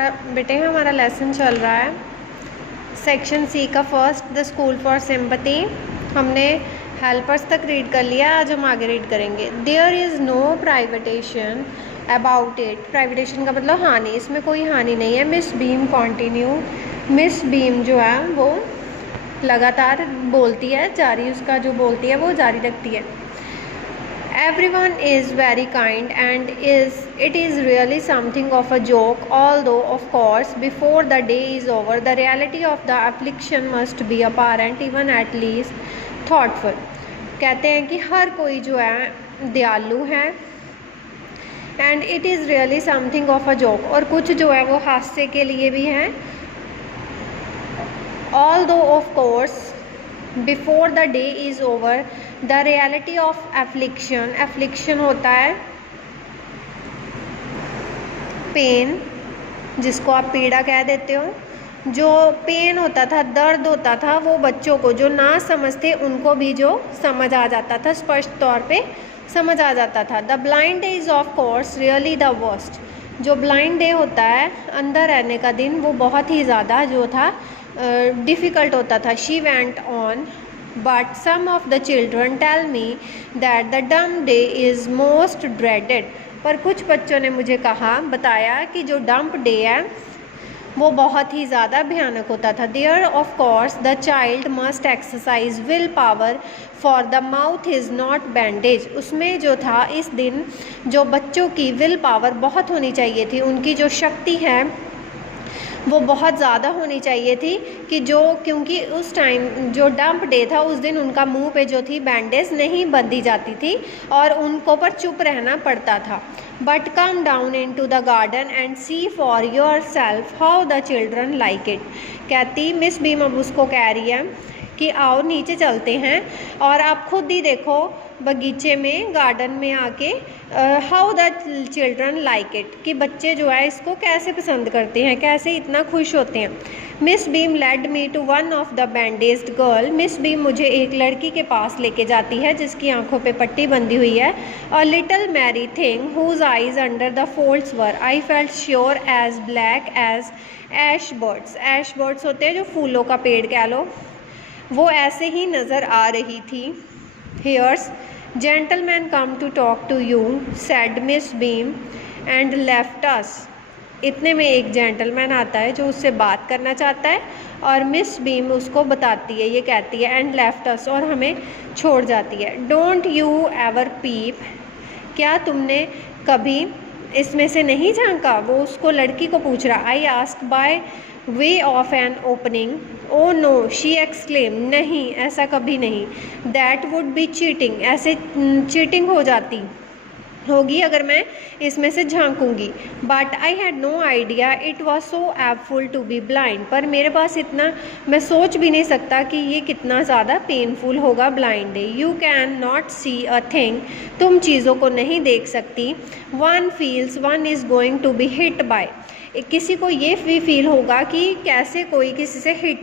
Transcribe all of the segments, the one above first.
हमारा लेसन चल रहा है सेक्शन सी का first, the school for sympathy. हमने हेल्पर्स तक रीड कर लिया, आज हम आगे रीड करेंगे। There is no privation about it. Privation का मतलब हानि, इसमें कोई हानि नहीं है। Miss Beam continue. Miss Beam जो है वो लगातार बोलती है, जारी उसका जो बोलती है वो जारी रखती है। Everyone is very kind and it is really something of a joke, although of course before the day is over the reality of the affliction must be apparent, even at least thoughtful। कहते हैं कि हर कोई जो है दयालु है, and it is really something of a joke, और कुछ जो है वो हास्य के लिए भी है। although of course before the day is over the reality of affliction, affliction होता है पेन, जिसको आप पीड़ा कह देते हो। जो पेन होता था, दर्द होता था, वो बच्चों को जो ना समझते उनको भी जो समझ आ जाता था, स्पष्ट तौर पे समझ आ जाता था। The blind day is of course really the worst. जो ब्लाइंड डे होता है, अंदर रहने का दिन, वो बहुत ही ज़्यादा जो था डिफ़िकल्ट होता था। She went on, but some of the children tell me that the dumb day is most dreaded. पर कुछ बच्चों ने मुझे बताया कि जो डंप डे है वो बहुत ही ज़्यादा भयानक होता था। There of course the child must exercise will power for the mouth is not bandaged. उसमें जो था इस दिन जो बच्चों की विल पावर बहुत होनी चाहिए थी, उनकी जो शक्ति है वो बहुत ज़्यादा होनी चाहिए थी कि क्योंकि उस टाइम जो डंप डे था उस दिन उनका मुंह पे जो थी बैंडेज नहीं बंधी जाती थी और उनको पर चुप रहना पड़ता था। But come down into the garden and see for yourself how the children like it. कहती मिस बीम अब उसको कह रही है कि आओ नीचे चलते हैं और आप खुद ही देखो बगीचे में, गार्डन में आके how the children like it, कि बच्चे जो है इसको कैसे पसंद करते हैं, कैसे इतना खुश होते हैं। Miss Beam led me to one of the bandaged girl. Miss Beam मुझे एक लड़की के पास लेके जाती है जिसकी आंखों पे पट्टी बंधी हुई है। A little merry thing whose eyes under the folds were I felt sure as black as ash birds. Ash birds होते हैं जो फूलों का पेड़ कह लो, वो ऐसे ही नज़र आ रही थी। Here's gentleman come to talk to you said Miss Beam and left us. इतने में एक जेंटलमैन आता है जो उससे बात करना चाहता है और मिस बीम उसको बताती है, ये कहती है एंड लेफ्ट अस, और हमें छोड़ जाती है। डोंट यू एवर पीप, क्या तुमने कभी इसमें से नहीं झांका? वो उसको लड़की को पूछ रहा। I ask by way of an opening. Oh no, she exclaim, नहीं ऐसा कभी नहीं। दैट वुड बी चीटिंग, ऐसे चीटिंग हो जाती होगी अगर मैं इसमें से झांकूंगी। But I had no idea it was so awful to be blind, पर मेरे पास इतना मैं सोच भी नहीं सकता कि ये कितना ज़्यादा पेनफुल होगा blind day. You can not see a thing, तुम चीज़ों को नहीं देख सकती। One feels one is going to be hit by, किसी को ये भी फील होगा कि कैसे कोई किसी से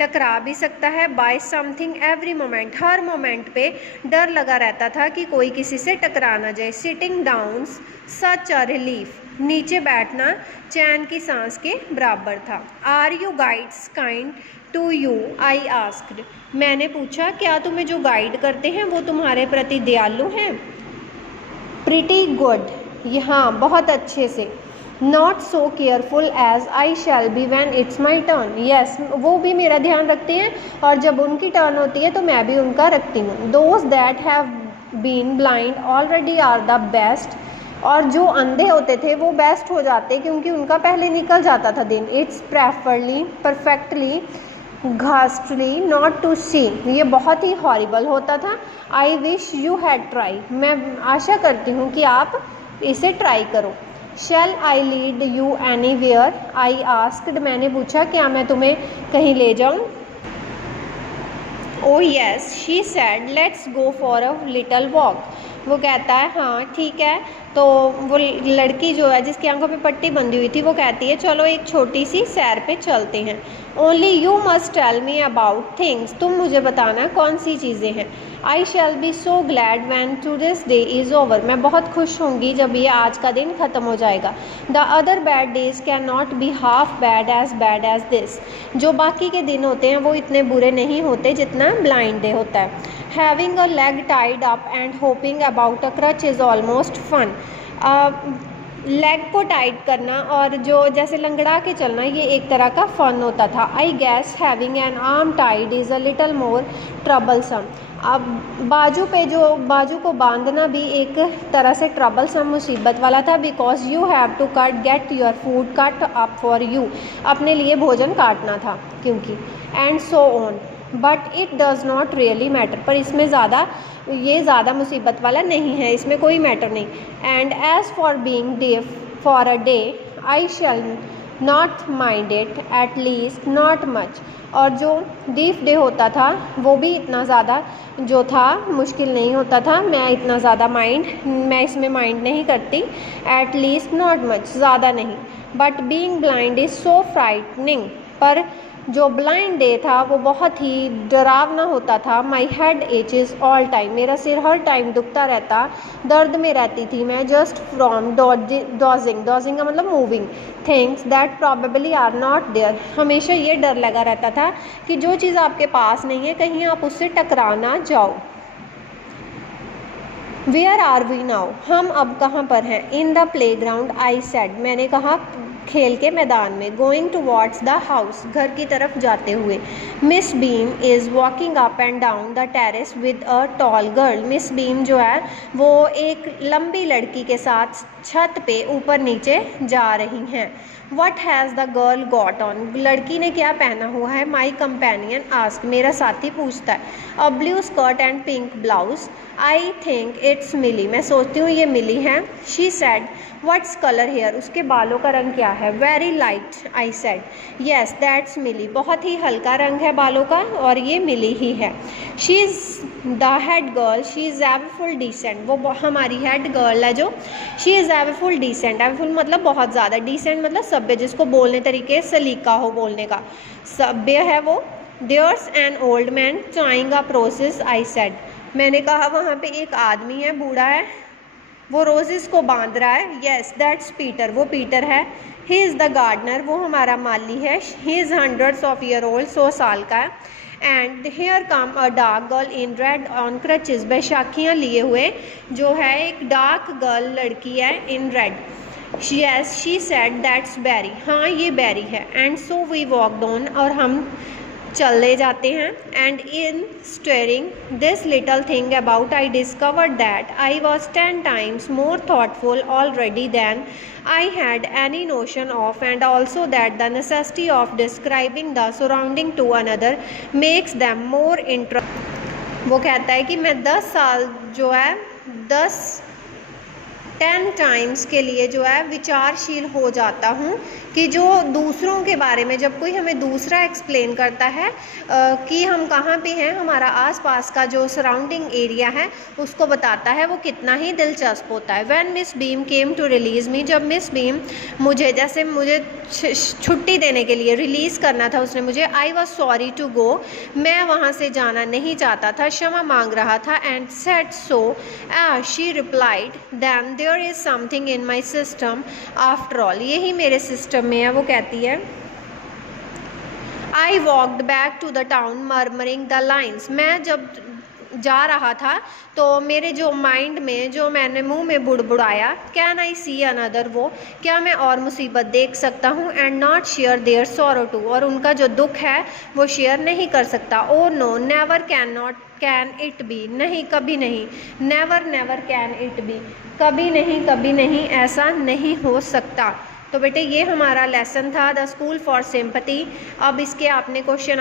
टकरा भी सकता है। बाय समथिंग एवरी मोमेंट, हर मोमेंट पे डर लगा रहता था कि कोई किसी से टकरा ना जाए। Sitting down such a relief, नीचे बैठना चैन की सांस के बराबर था। Are you guides kind to you I asked, मैंने पूछा क्या तुम्हें जो गाइड करते हैं वो तुम्हारे प्रति दयालु हैं? प्रिटी गुड, यहाँ बहुत अच्छे से। Not so careful as I shall be when it's my turn, yes, वो भी मेरा ध्यान रखते हैं और जब उनकी टर्न होती है तो मैं भी उनका रखती हूँ। Those that have been blind already are the best, और जो अंधे होते थे वो बेस्ट हो जाते क्योंकि उनका पहले निकल जाता था दिन। It's preferably perfectly ghastly not to see, ये बहुत ही हॉरिबल होता था। I wish you had try, मैं आशा करती हूँ कि आप इसे ट्राई करो। Shall I lead you anywhere I asked, मैंने पूछा क्या मैं तुम्हें कहीं ले जाऊँ? Oh yes she said let's go for a little walk, वो कहता है हाँ ठीक है। तो वो लड़की जो है जिसकी आंखों पे पट्टी बंधी हुई थी वो कहती है चलो एक छोटी सी सैर पे चलते हैं। Only you must tell me about things, तुम मुझे बताना कौन सी चीज़ें हैं। I shall be so glad when to this day is over, मैं बहुत खुश होंगी जब ये आज का दिन ख़त्म हो जाएगा। The other bad days can not be half bad as this, जो बाकी के दिन होते हैं वो इतने बुरे नहीं होते जितना ब्लाइंड डे होता है। Having a leg tied up and hopping about a crutch is almost fun. Leg को टाइट करना और जो जैसे लंगड़ा के चलना ये एक तरह का फ़न होता था। I guess having an arm tied is a little more troublesome. अब बाजू को बांधना भी एक तरह से ट्रबलसम मुसीबत वाला था, because you have to get your food cut up for you, अपने लिए भोजन काटना था क्योंकि, and so on. But it does not really matter, पर इसमें ज़्यादा मुसीबत वाला नहीं है, इसमें कोई मैटर नहीं। And as for being day for a day I shall not mind it, at least not much. और जो डीफ डे होता था वो भी इतना ज़्यादा जो था मुश्किल नहीं होता था, मैं इतना ज़्यादा मैं इसमें माइंड नहीं करती, एट लीस्ट नॉट मच, ज़्यादा नहीं। But being blind is so frightening, पर जो ब्लाइंड डे था वो बहुत ही डरावना होता था। My head aches all time, मेरा सिर हर टाइम दुखता रहता, दर्द में रहती थी मैं। जस्ट फ्रॉम डॉजिंग का मतलब moving things that probably are not there, हमेशा ये डर लगा रहता था कि जो चीज़ आपके पास नहीं है कहीं आप उससे टकरा ना जाओ। वेयर आर वी नाउ, हम अब कहाँ पर हैं। In the play ground I said, मैंने कहा खेल के मैदान में। गोइंग टुवर्ड्स द हाउस, घर की तरफ जाते हुए। Miss beam is walking up and down the terrace with a tall girl, Miss Beam जो है वो एक लंबी लड़की के साथ छत पे ऊपर नीचे जा रही हैं। What has the girl got on, लड़की ने क्या पहना हुआ है। माई कंपेनियन आस्क, मेरा साथी पूछता है। A blue skirt and pink blouse, I think it's Milly, मैं सोचती हूँ ये मिली है। She said what's colour hair, उसके बालों का रंग क्या है। Very light, I said. Yes that's Milly, बहुत ही हल्का रंग है बालों का और ये मिली ही है। She is the head girl, she is awfully decent, वो हमारी हेड गर्ल है जो। She is awfully decent, awfully मतलब बहुत ज़्यादा, डिसेंट मतलब सभ्य, जिसको बोलने तरीके सलीका हो बोलने का, सभ्य है वो। There's an old man trying a process, I said, मैंने कहा वहाँ पे एक आदमी है, बूढ़ा है, वो रोजेस को बांध रहा है। येस दैट्स पीटर, वो पीटर है। ही इज़ द गार्डनर, वो हमारा माली है। He is hundreds of year old, 100 साल का है। And here come a dark girl in red on crutches, बैशाखियाँ लिए हुए जो है एक डार्क गर्ल लड़की है in red. Yes she said that's Barry, हाँ ये बैरी है। And so we walked on, और हम चले जाते हैं। And in steering this little thing about I discovered that I was 10 times more thoughtful already than I had any notion of, and also that the necessity of describing the surrounding to another makes them more interesting। वो कहता है कि मैं 10 साल जो है 10 times के लिए जो है विचारशील हो जाता हूँ कि जो दूसरों के बारे में जब कोई हमें दूसरा एक्सप्लेन करता है कि हम कहाँ पे हैं, हमारा आसपास का जो सराउंडिंग एरिया है उसको बताता है, वो कितना ही दिलचस्प होता है। When Miss Beam came to release me, जब मिस बीम मुझे छुट्टी देने के लिए रिलीज़ करना था उसने मुझे। I was sorry to go, मैं वहाँ से जाना नहीं चाहता था, क्षमा मांग रहा था। And said so, she replied, then there is something in my system after all, यही मेरे सिस्टम में है, वो कहती है। I walked back to the town murmuring the lines, मैं जब जा रहा था तो मेरे जो माइंड में जो मैंने मुंह में बुड़बुड़ाया, कैन आई सी अनदर, वो क्या मैं और मुसीबत देख सकता हूँ। And not share their sorrow too, और उनका जो दुख है वो शेयर नहीं कर सकता। Oh no never can it be, नहीं कभी नहीं। नेवर कैन इट बी, कभी नहीं ऐसा नहीं हो सकता। तो बेटे ये हमारा लेसन था द स्कूल फॉर सिंपैथी। अब इसके आपने क्वेश्चन